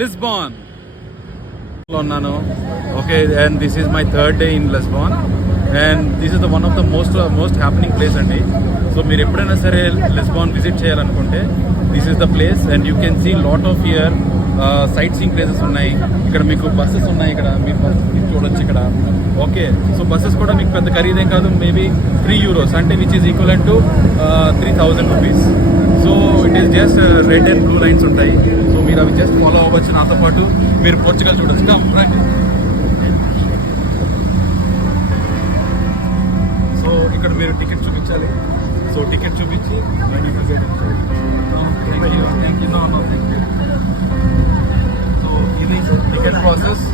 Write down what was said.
లిస్బాన్ లో ఉన్నాను. Okay, and this is my third day in Lisbon and this is the one of the most happening place అండి. So మీరు ఎప్పుడైనా సరే Lisbon visit చేయాలనుకుంటే this is the place and you can see lot of year sightseeing places ఉన్నాయి. ఇక్కడ మీకు బస్సెస్ ఉన్నాయి, ఇక్కడ మీరు బస్సెస్ చూడొచ్చు ఇక్కడ. ఓకే, సో బస్సెస్ కూడా మీకు పెద్ద ఖరీదేం కాదు, మేబీ €3 అంటే which is equal to 3,000 rupees. So it is just red and blue lines ఉంటాయి. సో మీరు అవి జస్ట్ ఫాలో అవ్వచ్చు. నాతో పాటు మీరు పోర్చుగల్ చూడొచ్చు. సో ఇక్కడ మీరు టికెట్ చూపించాలి. సో టికెట్ చూపించి సో ఇది టికెట్ ప్రాసెస్.